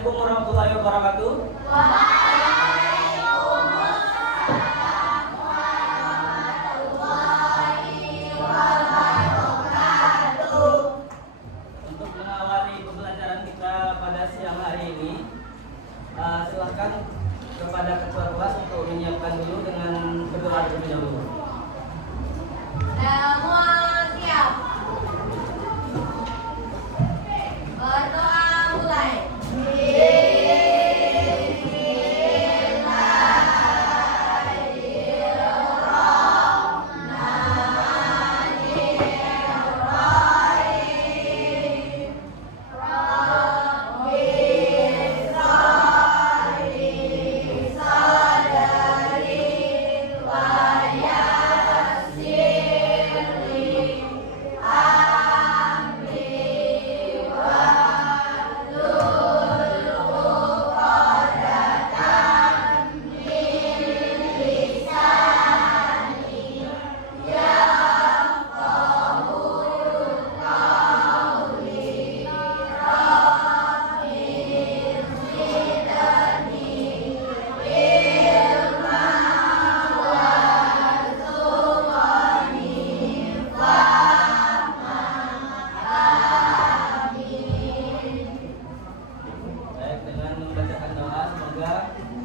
Assalamualaikum warahmatullahi wabarakatuh. Untuk mengawali pembelajaran kita pada siang hari ini, silakan kepada ketua kelas untuk menyiapkan dulu dengan berdoa terlebih dahulu. Semua siap. Berdoa mulai.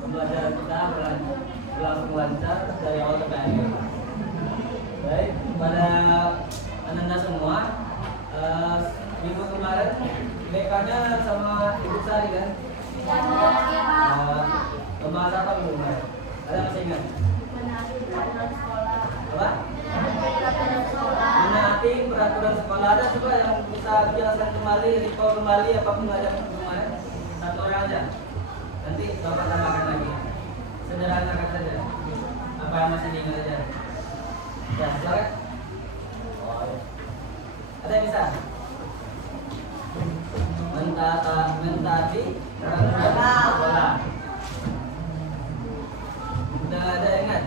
Pembelajaran kita berlangsung lancar dari awal sampai akhir. Baik, kepada anda semua, minggu kemarin BK-nya sama Ibu Sari kan? Membahas apa minggu kemarin? Ada masih ingat? Apa? Menaati peraturan sekolah. Ada coba yang bisa dijelaskan kembali, recall kembali apa pembelajaran kemarin? Satu orang aja. Nanti Bapak tambahkan lagi. Sederhanakan saja. Apa yang masih diingat aja. Ya, silakan. Ada yang bisa? Mentaati peraturan sekolah. Sudah ada yang ingat?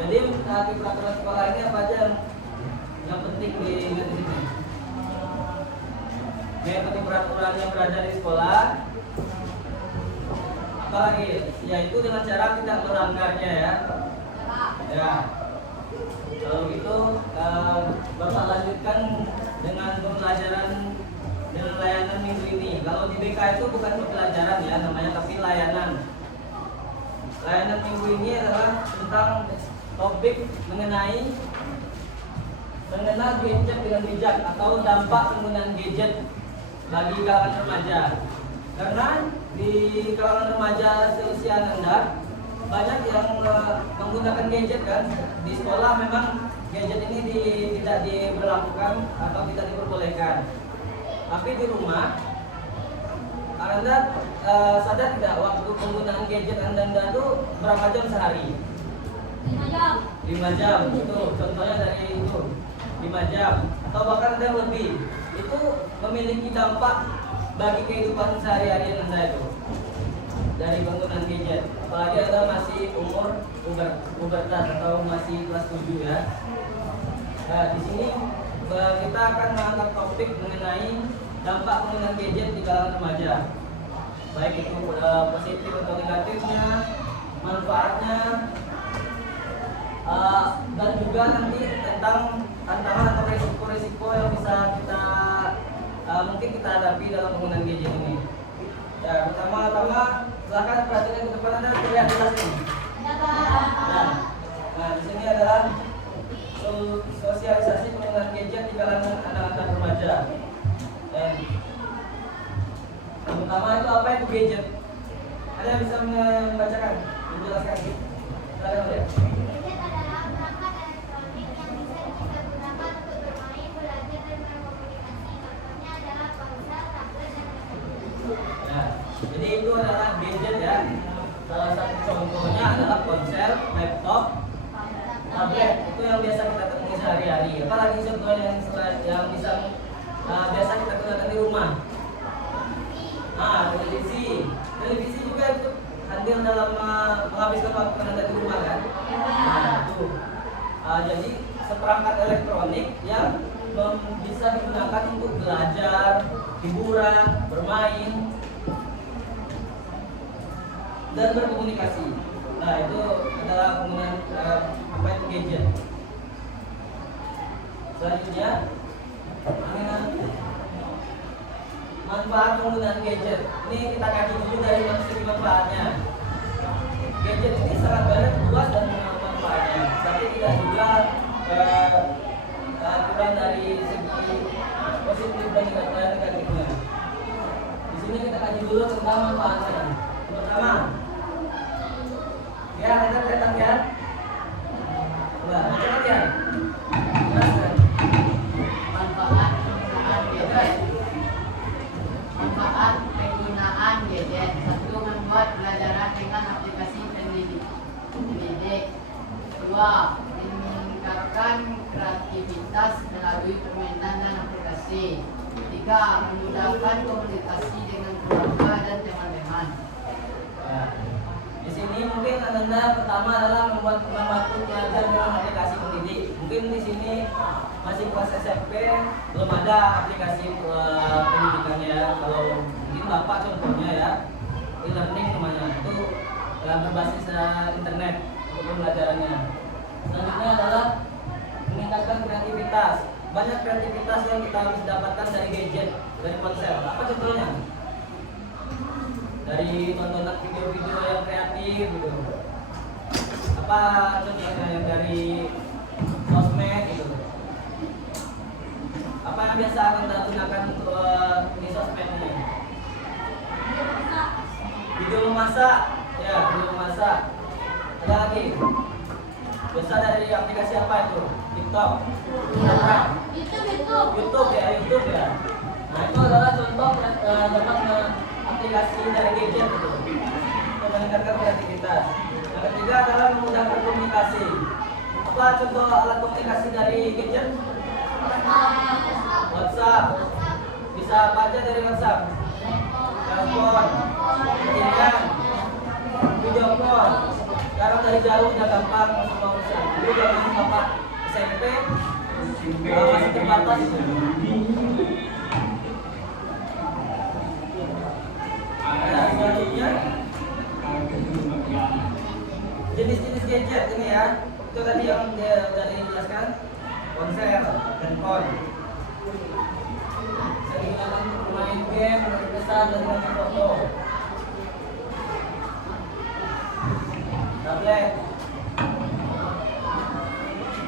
Jadi mentaati peraturan sekolah ini apa aja yang penting diingat di sini? Mengikuti peraturan yang berada di sekolah. Apalagi, yaitu dengan cara tidak melanggarnya ya. Ya. Kalau gitu Bapak lanjutkan dengan pembelajaran dan layanan minggu ini. Kalau di BK itu bukan pembelajaran ya namanya, tapi layanan. Layanan minggu ini adalah tentang topik mengenai mengenal gadget dengan bijak atau dampak penggunaan gadget bagi kalangan remaja. Karena di kalangan remaja seusia Anda banyak yang menggunakan gadget kan. Di sekolah memang gadget ini tidak diberlakukan atau tidak diperbolehkan. Tapi di rumah Anda sadar tidak waktu penggunaan gadget Anda itu berapa jam sehari? 5 jam. 5 jam, itu contohnya dari itu 5 jam atau bahkan ada yang lebih. Itu memiliki dampak bagi kehidupan sehari-hari Anda itu dari penggunaan gadget. Apalagi Anda masih umur pubertas atau masih kelas 7 ya. Nah, di sini kita akan mengangkat topik mengenai dampak penggunaan gadget di kalangan remaja. Baik itu positif atau negatifnya, manfaatnya, dan juga nanti tentang tantangan atau resiko-resiko yang bisa kita mungkin kita hadapi dalam penggunaan gadget ini. Ya, pertama-tama silakan perhatikan ke depan Anda, terlihat jelas ini. Nah, di sini adalah sosialisasi penggunaan gadget di kalangan anak-anak remaja. Yang pertama itu apa itu gadget? Ada yang bisa membacakan, menjelaskan? Silakan lihat. Jadi itu adalah gadget ya. Salah satu contohnya adalah ponsel, laptop, tablet. Itu yang biasa kita temui sehari-hari. Apalagi contohnya yang bisa biasa kita gunakan di rumah. Televisi juga itu hadir dalam menghabiskan waktu Anda di rumah kan. Nah, itu. Jadi seperangkat elektronik yang bisa digunakan untuk belajar, hiburan, bermain. dan berkomunikasi. Nah, itu adalah penggunaan apa itu gadget. Selanjutnya, manfaat penggunaan gadget. Ini kita kaji dulu dari segi manfaatnya. Gadget ini sangat banyak luas dan manfaatnya, tapi tidak juga kurang dari segi positif dan negatifnya. Di sini kita kaji dulu tentang manfaatnya. Pertama, ya ada kelihatan ya? Wah, cepat ya. Manfaat penggunaan gadget. Satu, membuat pelajaran dengan aplikasi pendidik. Dua, meningkatkan kreativitas melalui permainan dan aplikasi. Tiga, memudahkan komunikasi dengan keluarga dan teman-teman. Ya. Di sini mungkin agenda pertama adalah membantu pelajar dengan aplikasi pendidik. Mungkin di sini masih kelas SMP belum ada aplikasi pendidikannya. Kalau mungkin Bapak contohnya ya, e-learning namanya itu berbasis internet untuk pembelajarannya. Selanjutnya adalah meningkatkan kreativitas. Banyak kreativitas yang kita harus dapatkan dari gadget, dari ponsel. Apa contohnya? Dari tontonan video-video yang kreatif gitu. Apa contohnya yang dari sosmed gitu. Apa yang biasa Anda gunakan untuk di sosmed ini? Video memasak, ya video memasak. Ada lagi. Biasa dari aplikasi apa itu? TikTok, Instagram, YouTube ya. Nah itu adalah contoh dapat aplikasi dari gadget itu untuk meningkatkan kreativitas. Yang ketiga adalah memudahkan komunikasi. Apa contoh alat komunikasi dari gadget? WhatsApp. Bisa apa aja dari WhatsApp? Telepon, chattingan, video call. Sekarang dari jauh udah gampang semua urusan. Dulu zaman Bapak SMP masih terbatas itu. Nah, selanjutnya jenis-jenis gadget ini ya. Itu tadi yang sudah dijelaskan, ponsel, handphone. Bisa digunakan untuk bermain game, berpesan dan mengambil foto. Tablet.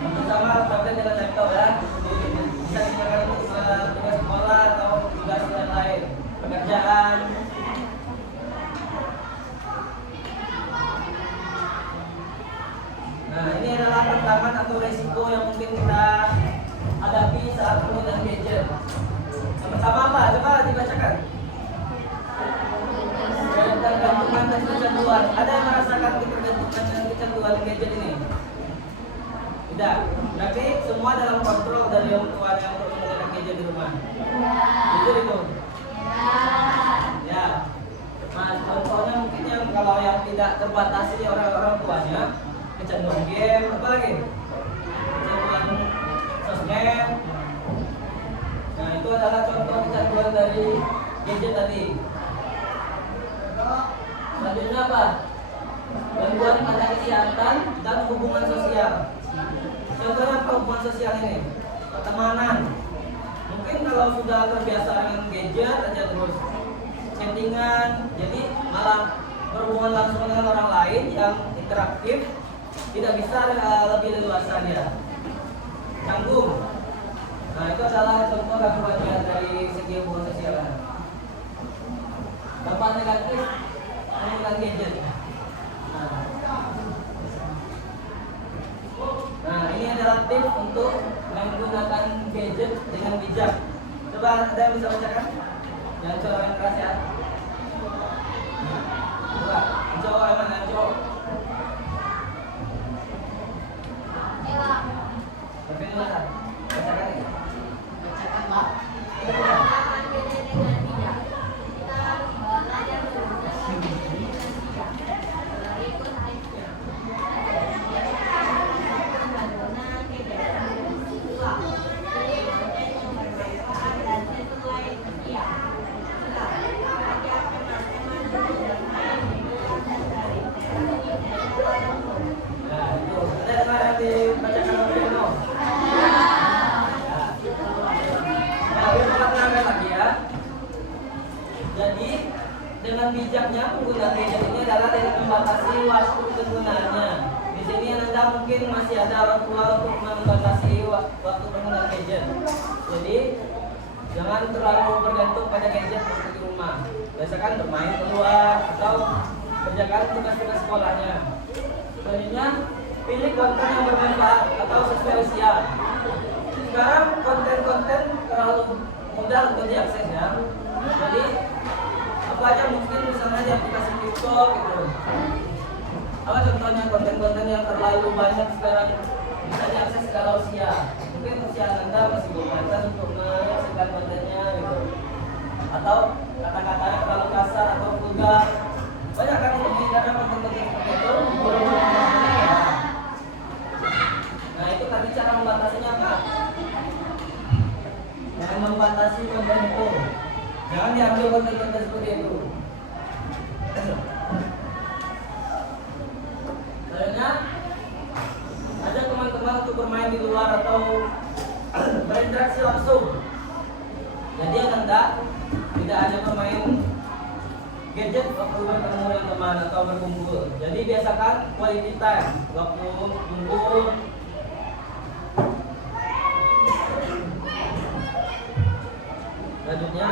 Yang pertama tablet dengan laptop ya. Bisa digunakan untuk tugas sekolah atau tugas yang lain, pekerjaan. Nah, ini adalah tantangan atau resiko yang mungkin kita hadapi saat penggunaan gadget. Yang pertama apa? Coba dibacakan. Ketergantungan dan kecanduan. Ada yang merasakan ketergantungan dan kecanduan gadget ini? Tidak. Berarti semua dalam kontrol dari orang tua yang untuk menggunakan gadget di rumah. Itu. Ya. Nah, contohnya mungkin yang kalau yang tidak terbatasi orang tuanya, kecanduan game, apa lagi? Kecanduan sosmed. Nah, itu adalah contoh kecanduan dari gadget tadi. Selanjutnya apa? Gangguan pada kesehatan dan hubungan sosial. Contohnya apa hubungan sosial ini? Pertemanan. Mungkin kalau sudah terbiasa dengan gadget aja terus chattingan, jadi malah berhubungan langsung dengan orang lain yang interaktif, tidak bisa lebih leluasa dia. Canggung. Nah, itu adalah contoh gangguannya dari segi hubungan sosial. Dampak negatif menggunakan gadget. Nah, ini adalah tips untuk menggunakan gadget dengan bijak. Coba ada yang bisa bacakan? Jangan coba yang keras ya. Coba, coba yang mana? Coba. Tapi ini bacakan ya. Bacakan, Pak. dengan bijaknya penggunaan gadget ini adalah dengan membatasi waktu penggunaannya. Di sini Anda mungkin masih ada orang tua untuk membatasi waktu penggunaan gadget. Jadi jangan terlalu bergantung pada gadget di rumah. Biasakan bermain keluar atau kerjakan tugas-tugas sekolahnya. Selanjutnya, pilih konten yang bermanfaat atau sesuai usia. Sekarang konten-konten terlalu mudah untuk diakses ya. Jadi apa aja mungkin misalnya di aplikasi TikTok gitu. Apa contohnya konten-konten yang terlalu banyak sekarang bisa diakses secara usia. Mungkin usia Anda masih belum pantas untuk menyaksikan kontennya gitu. Atau kata-katanya terlalu kasar atau vulgar. Banyak kan untuk bicara konten-konten seperti itu. Ya. Nah itu tadi cara membatasinya Pak. Jangan membatasi konten itu. Jangan diambil konten-konten seperti itu. Selanjutnya, ajak teman-teman untuk bermain di luar atau berinteraksi langsung. Jadi Anda tidak hanya bermain gadget waktu bertemu dengan teman atau berkumpul. Jadi biasakan quality time, waktu kumpul. Selanjutnya,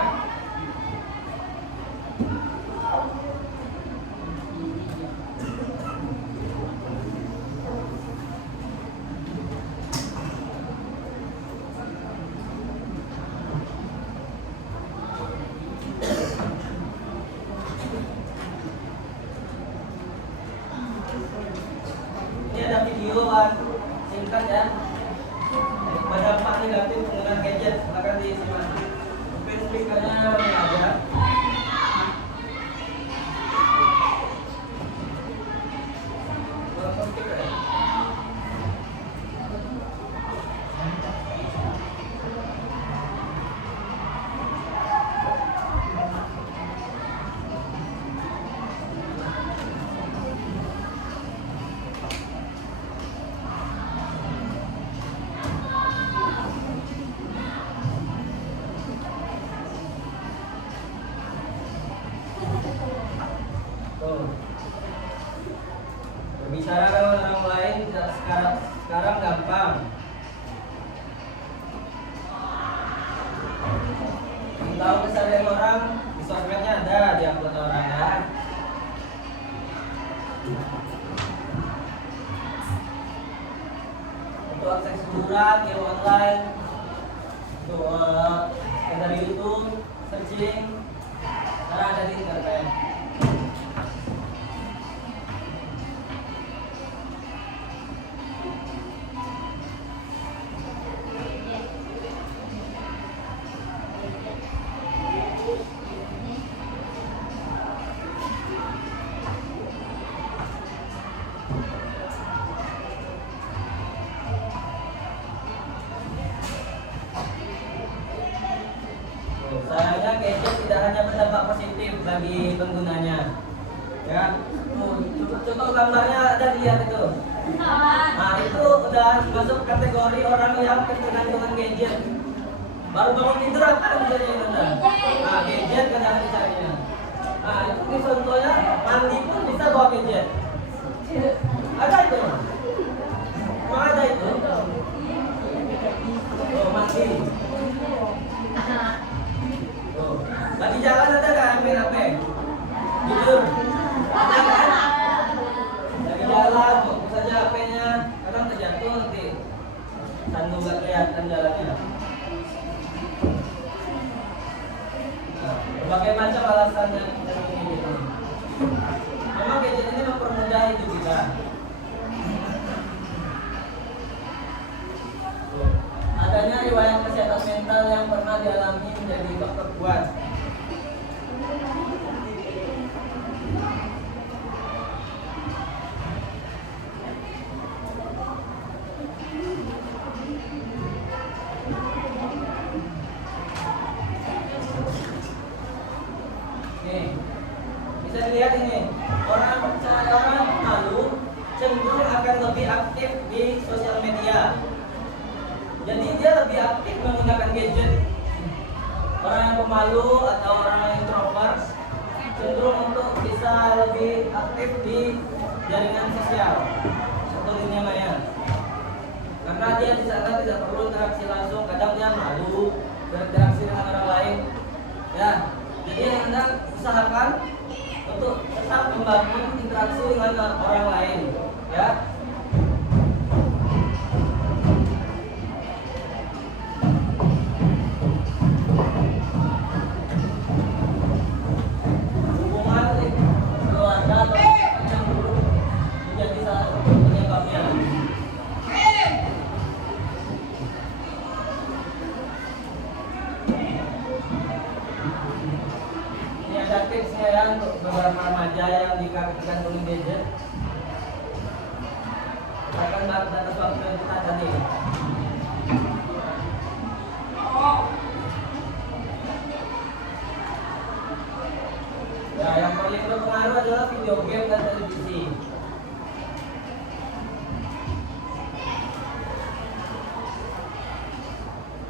ini ada video kan singkat ya. Berdampak negatif penggunaan gadget akan disimak. Mungkin speakernya ada. Speaker ya. Tuh. Berbicara dengan orang lain sekarang gampang. Ingin tahu keseharian orang di sosmednya ada di upload orang ya. Untuk akses hiburan, game online, untuk dari YouTube, searching, sekarang ada di internet. Sayangnya gadget tidak hanya berdampak positif bagi penggunanya. Ya, contoh gambarnya ada lihat itu. Nah itu udah masuk kategori orang yang ketergantungan gadget. Baru bangun tidur apa yang bisa Anda? Nah gadget kan yang dicarinya. Nah itu contohnya mandi pun bisa bawa gadget. Ada itu? Memang ada itu? Oh mandi. Lagi jalan ada nggak HP? Jujur, ada kan? Lagi jalan, fokus saja HP-nya. Kadang terjatuh nanti sandung nggak kelihatan jalannya. Nah, berbagai macam alasan yang kita miliki. Memang gadget ini mempermudah hidup kita. Adanya riwayat kesehatan mental yang pernah dialami menjadi faktor kuat. Nih, bisa dilihat ini orang malu cenderung akan lebih aktif di sosial media. Jadi dia lebih aktif menggunakan gadget. Orang yang pemalu atau orang yang introvert cenderung lebih aktif di jaringan sosial atau dunia maya. Karena dia di sana tidak perlu interaksi langsung, kadang dia malu berinteraksi dengan orang lain. Ya, jadi Anda usahakan untuk tetap membangun interaksi dengan orang lain, ya. Hubungan keluarga atau yang buruk menjadi salah satu penyebabnya. Ini ada tipsnya ya untuk beberapa remaja yang digantungin gadget. Kita akan bahas atas waktu yang kita tadi. Ya, yang paling berpengaruh adalah video game dan televisi.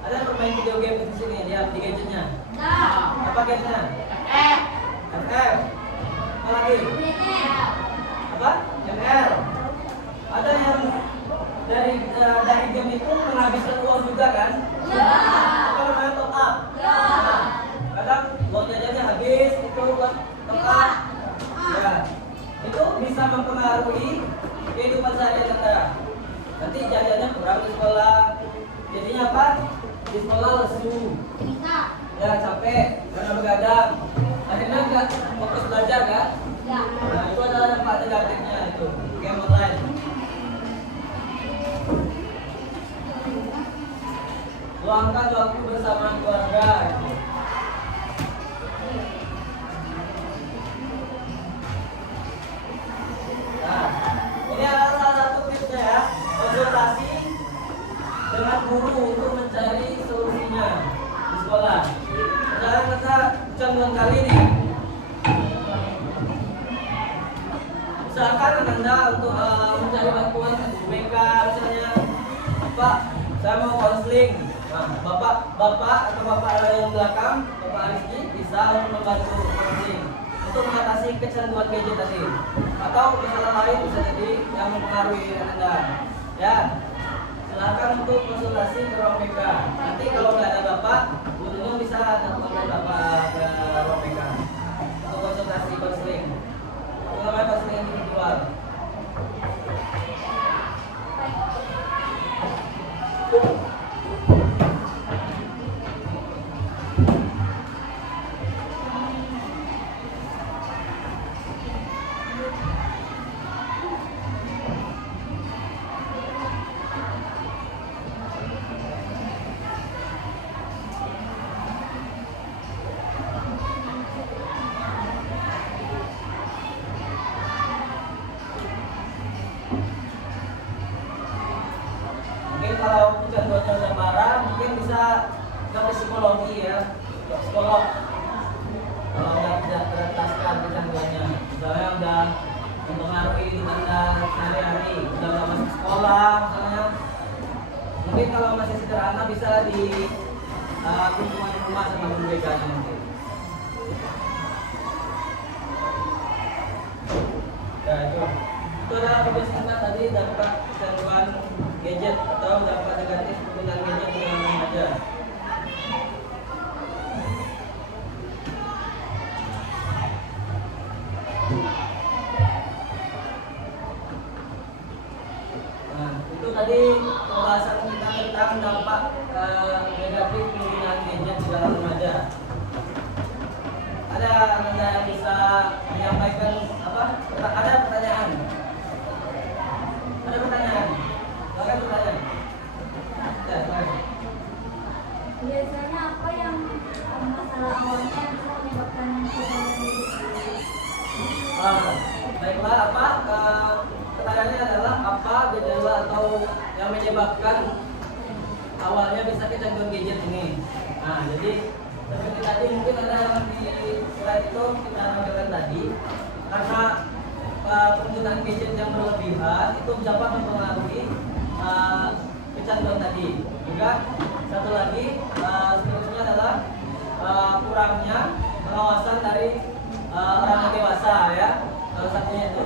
Ada yang bermain video game di sini, lihat di gadgetnya. Apa gadgetnya? FF. Apa lagi? Apa? ML. Ada yang dari game itu menghabiskan uang juga kan? Apa namanya top up? Nah, kadang uang jajannya habis itu buat top up. Ya, itu bisa mempengaruhi kehidupan sehari-hari Anda. Nanti jajannya kurang di sekolah. Jadinya apa? Di sekolah lesu. Ya capek karena begadang. Akhirnya nggak fokus belajar kan? Nah itu adalah dampak negatifnya itu game online. Luangkan waktu bersama keluarga. Nah, ini adalah salah satu tipsnya ya, konsultasi dengan guru untuk mencari solusinya di sekolah. Sekarang kita contoh kali ini. Usahakan Anda untuk mencari bantuan BK misalnya, Pak, saya mau konseling. Nah, bapak atau bapak yang belakang, Bapak Rizky bisa membantu konseling untuk mengatasi kecanduan gadget tadi, atau masalah lain bisa jadi yang mempengaruhi Anda. Ya, silakan untuk konsultasi ke ruang BK. Nanti kalau nggak ada bapak, gurunya bisa datang bapak ke ruang BK untuk konsultasi konseling. Itu namanya konseling individual. Mungkin kalau kecanduannya udah parah, mungkin bisa ke psikologi ya, ke psikolog. Kalau udah tidak terentaskan kecanduannya, misalnya udah mempengaruhi hidup Anda sehari-hari, udah nggak masuk sekolah misalnya. Mungkin kalau masih sederhana bisa di kunjungan rumah sama guru BK-nya nanti. Ya itu adalah video singkat tadi dampak kecanduan gadget atau dampak negatif penggunaan gadget dengan remaja. Nah, itu tadi pembahasan kita tentang dampak negatif penggunaan gadget di dalam remaja. Ada Anda yang bisa menyampaikan apa? Ada pertanyaan? Ada pertanyaan? Silakan bertanya. Ya, silakan. Biasanya apa yang masalah awalnya yang bisa menyebabkan kecanduan gadget? Baiklah, apa pertanyaannya adalah apa gejala atau yang menyebabkan awalnya bisa kecanduan gadget ini? Nah, jadi seperti tadi mungkin ada yang di slide itu kita tampilkan tadi, karena penggunaan gadget yang berlebihan itu dapat mempengaruhi kecanduan tadi. Juga satu lagi seterusnya adalah kurangnya pengawasan dari orang dewasa ya. salah satunya itu.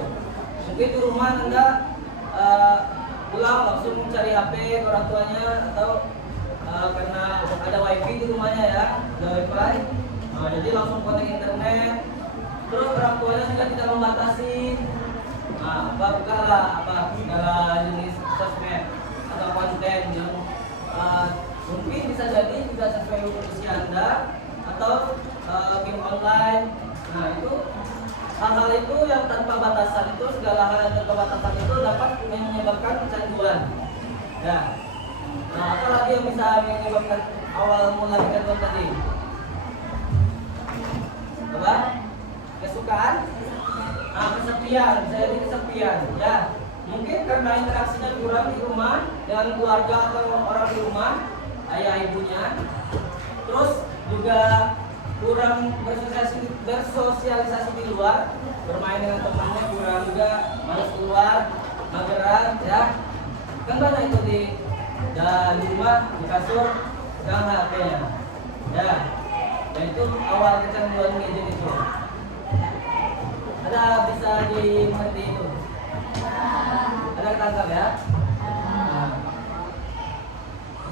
Mungkin di rumah Anda pulang langsung cari HP ke orang tuanya atau karena ada wifi di rumahnya ya, ada wifi. Jadi langsung kontak internet. Terus orang tuanya juga tidak membatasi. Bukalah segala jenis sosmed atau konten yang mungkin bisa jadi tidak sesuai usia Anda atau game online. Nah itu hal-hal itu yang tanpa batasan itu, segala hal yang tanpa batasan itu dapat menyebabkan kecanduan. Ya. Nah apa lagi yang bisa menyebabkan awal mula kecanduan tadi? Coba? Kesukaan? Kesepian, saya ini kesepian. Ya. Mungkin karena interaksinya kurang di rumah dengan keluarga atau orang di rumah, ayah ibunya. Terus juga kurang bersosialisasi di luar, bermain dengan temannya kurang, juga malas keluar, mageran, ya. Kan banyak itu di rumah, di kasur, dengan HP-nya. Ya. Dan itu awal kecanduan gadget itu. Ada bisa dimengerti itu? Ada ketangkap ya? Nah,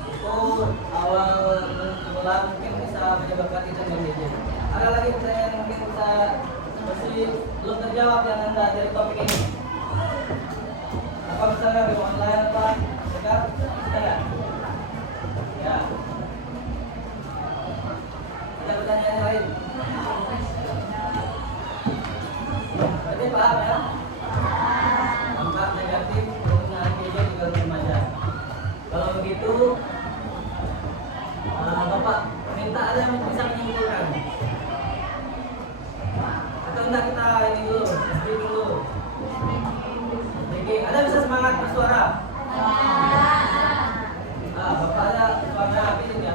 itu awal mula mungkin bisa menyebabkan kecanduan gadget. Ada lagi pertanyaan yang mungkin bisa masih belum terjawab yang Anda dari topik ini? Apa misalnya di online apa? Ada? Ya. Ada pertanyaan lain? Berarti paham ya? Dampak negatif penggunaan gadget di kalangan remaja. Kalau begitu, Bapak minta ada yang bisa menyimpulkan. Atau enggak kita ini dulu, speaking dulu. Oke, ada bisa semangat bersuara? Bapak ada suara habis ini.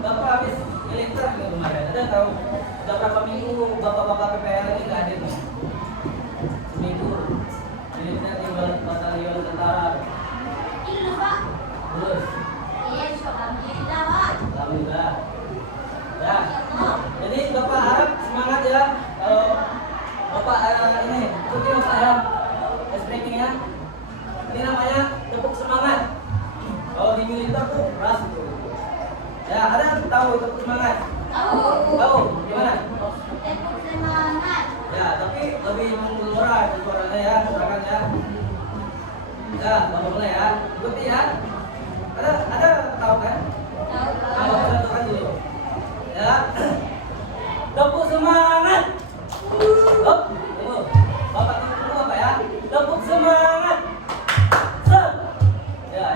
Bapak habis militer di kemarin. Ada tahu? Sudah berapa minggu bapak-bapak PPL ini nggak hadir nih? Seminggu. Militer di batalion tentara. Ini Pak. Terus. Iya, alhamdulillah Pak. Alhamdulillah. Ya. Jadi Bapak harap semangat ya. Kalau Bapak ini ikuti Bapak ya. Speaking ya. Ini namanya tepuk semangat. Kalau di militer tuh keras itu. Ya, ada yang tahu tepuk semangat? Tahu. Gimana? Tepuk semangat. Ya, tapi lebih mengeluarkan suaranya ya, silakan ya. Ya, Bapak mulai ya. Ikuti ya. Ada tahu kan? Tahu. Bapak tentukan dulu. Ya. Tepuk semangat. Tunggu. Bapak tunggu apa ya? Tepuk semangat.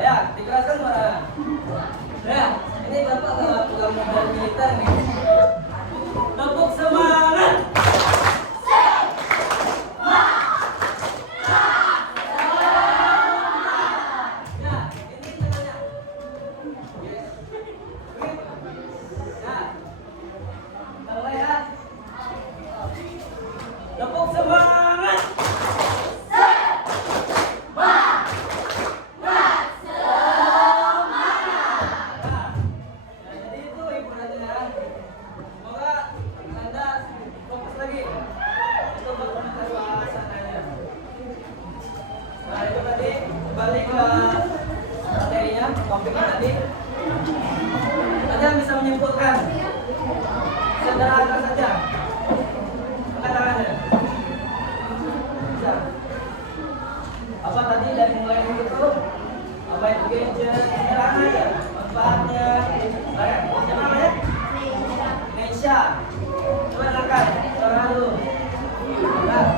Ya, dikeraskan suaranya. Ya, ini Bapak kalau tukang mobil militer nih. Tepuk semangat. Ya, ini caranya. Ya. Mulai ya. Tepuk semangat. Jadi itu hiburannya ya. Semoga Anda fokus lagi. Itu baru mencari suasananya. Nah itu tadi kembali ke materinya, topiknya tadi. Anda bisa menyimpulkan sederhana saja. Angkat tangannya. Bisa. Apa tadi dari mulai itu? Apa itu gadget? Sederhana aja. Manfaatnya. Baik. Siapa namanya? Nesha. Coba angkat. Suara dulu. Nah.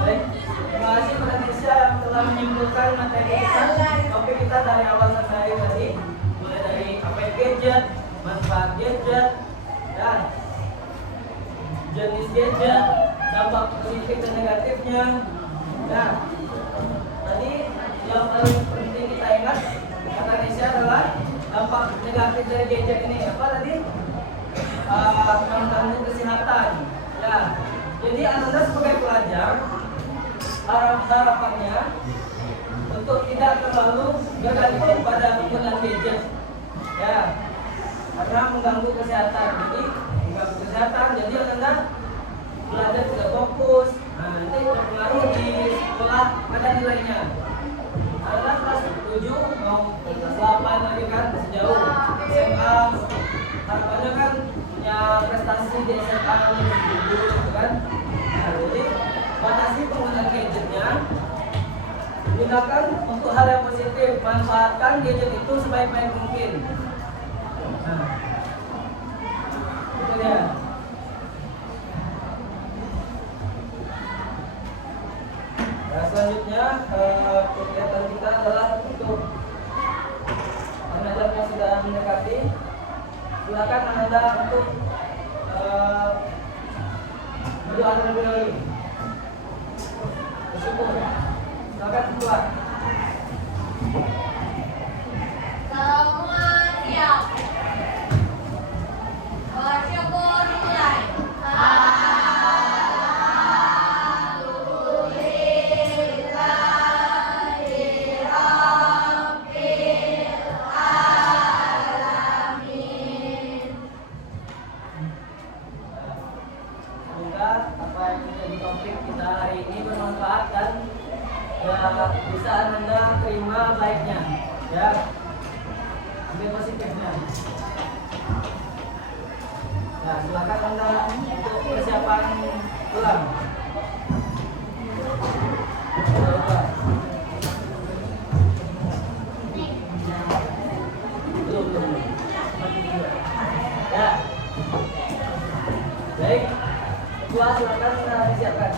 Baik, terima kasih kepada Nisha yang telah menyimpulkan materi kita, topik kita dari awal sampai akhir tadi, mulai dari apa itu gadget, manfaat gadget, dan jenis gadget, dampak positif dan negatifnya. Nah, tadi yang paling penting kita ingat kata Nesya adalah dampak negatif dari gadget ini apa tadi? Mengganggu kesehatan. Ya, jadi Anda sebagai pelajar harapannya untuk tidak terlalu bergantung pada penggunaan gadget. Ya, karena mengganggu kesehatan. Jadi mengganggu kesehatan. Jadi Anda belajar tidak fokus. Nah, nanti berpengaruh di sekolah ada nilainya. Anda kelas 7 mau kelas 8 lagi kan masih jauh. SMA harapannya kan punya prestasi di SMA yang gitu kan. Nah, jadi batasi penggunaan gadgetnya. Gunakan untuk hal yang positif. Manfaatkan gadget itu sebaik-baik mungkin. Nah, itu dia. Nah, selanjutnya kegiatan kita adalah untuk Anda yang sudah mendekati. Silakan Anda untuk berdoa terlebih dahulu. Bersyukur. Silakan keluar. Semua siap. Bersyukur mulai. Semoga apa yang menjadi topik kita hari ini bermanfaat dan ya, bisa Anda terima baiknya, ya, ambil positifnya. Nah, silakan Anda untuk persiapan pulang. Jangan lupa. Belum. Ya. Baik. Ketua silakan disiapkan.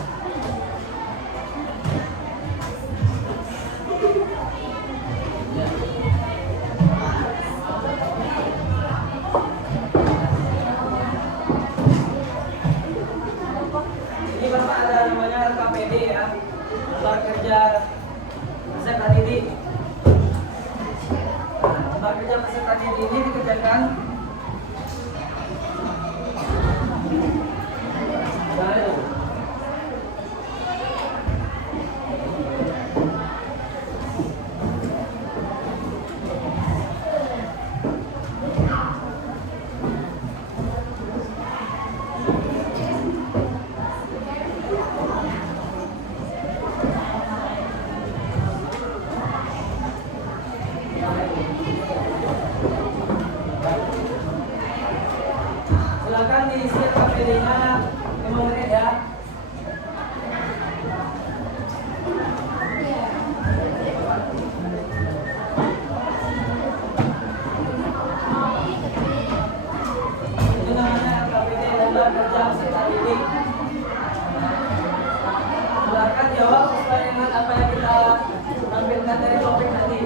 Ini Bapak ada namanya KPD ya, Lembar Kerja Peserta Didik. Nah, Lembar Kerja Peserta Didik ini dikerjakan silakan diisi KPD-nya 5 menit ya. Itu namanya KPD Lembar Kerja Peserta Didik. Silakan jawab sesuai dengan apa yang kita tampilkan dari topik tadi.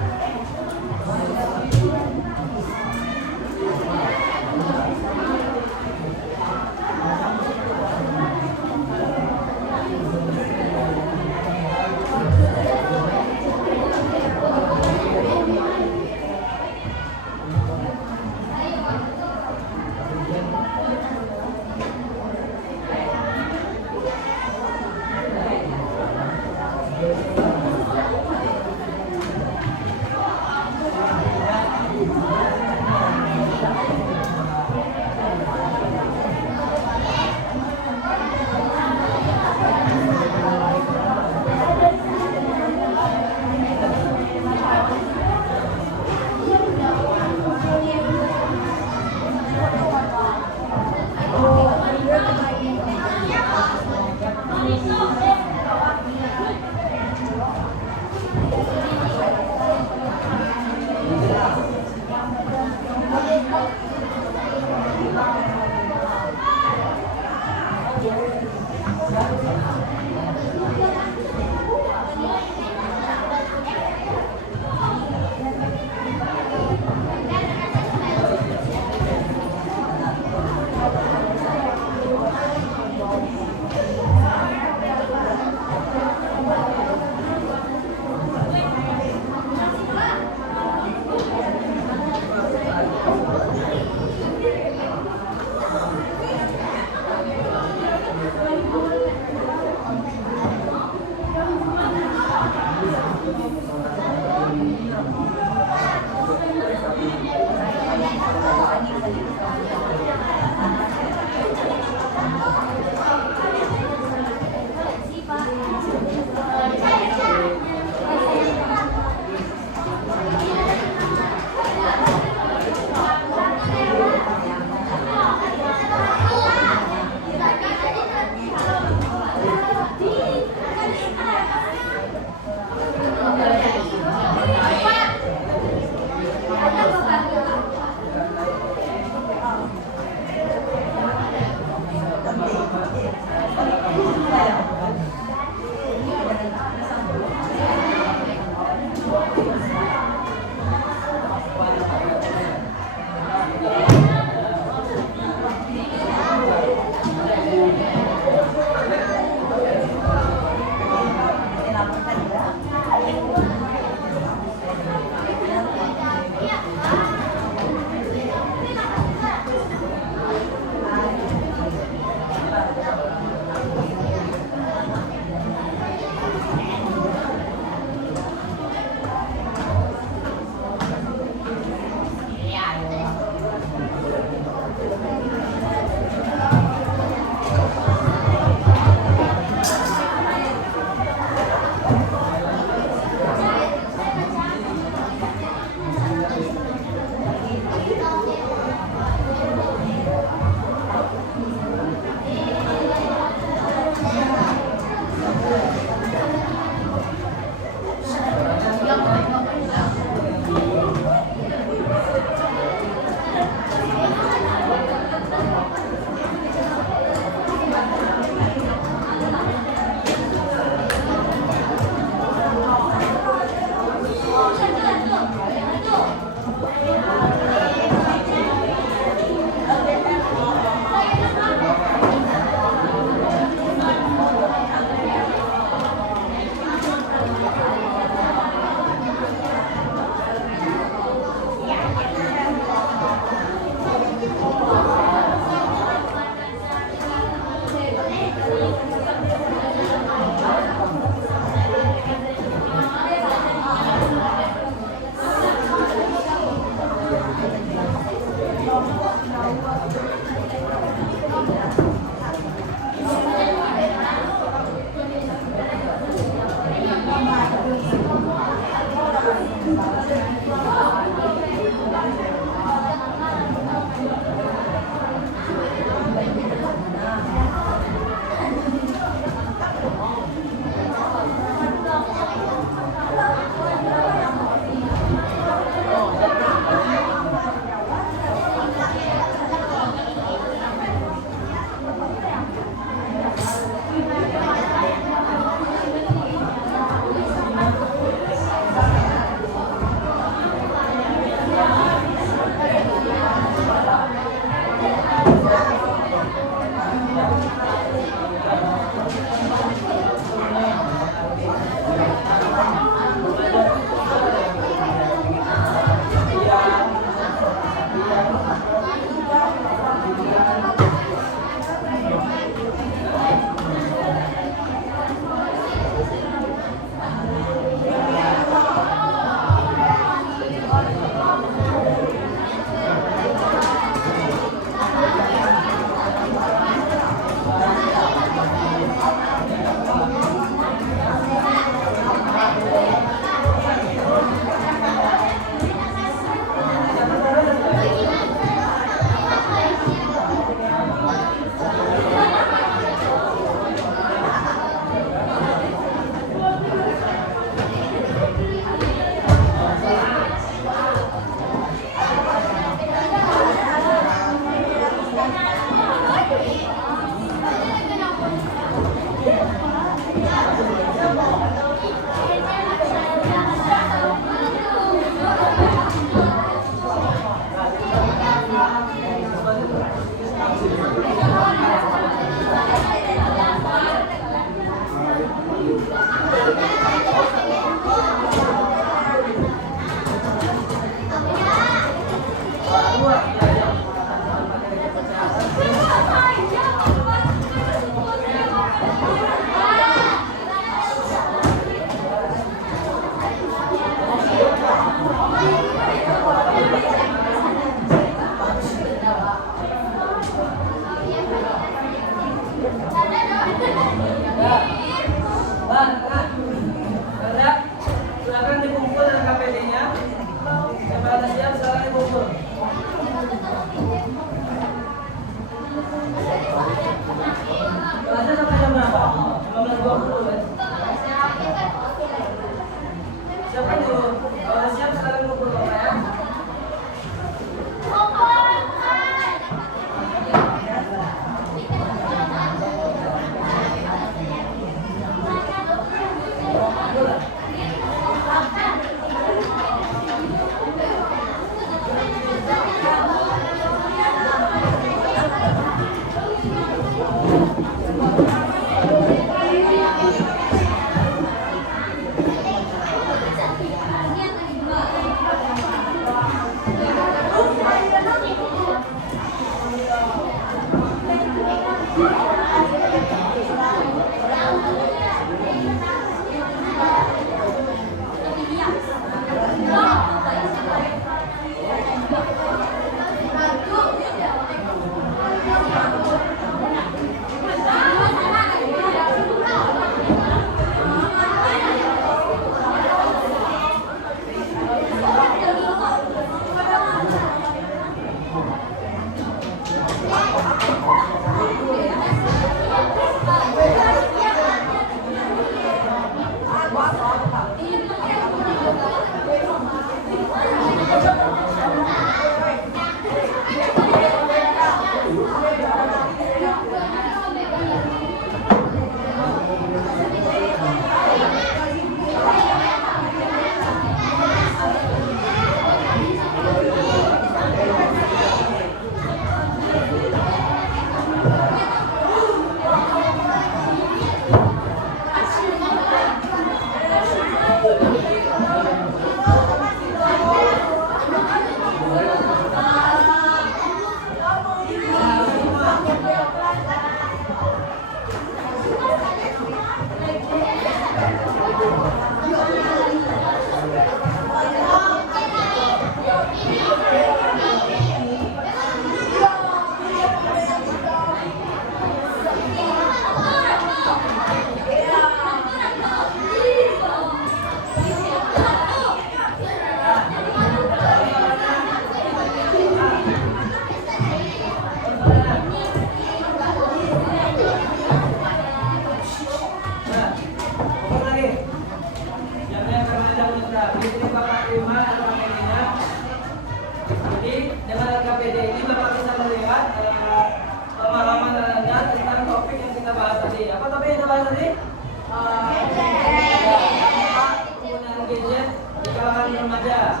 remaja.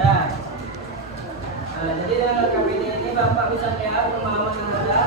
Ya. Nah, jadi dengan KPD ini Bapak bisa lihat pemahaman remaja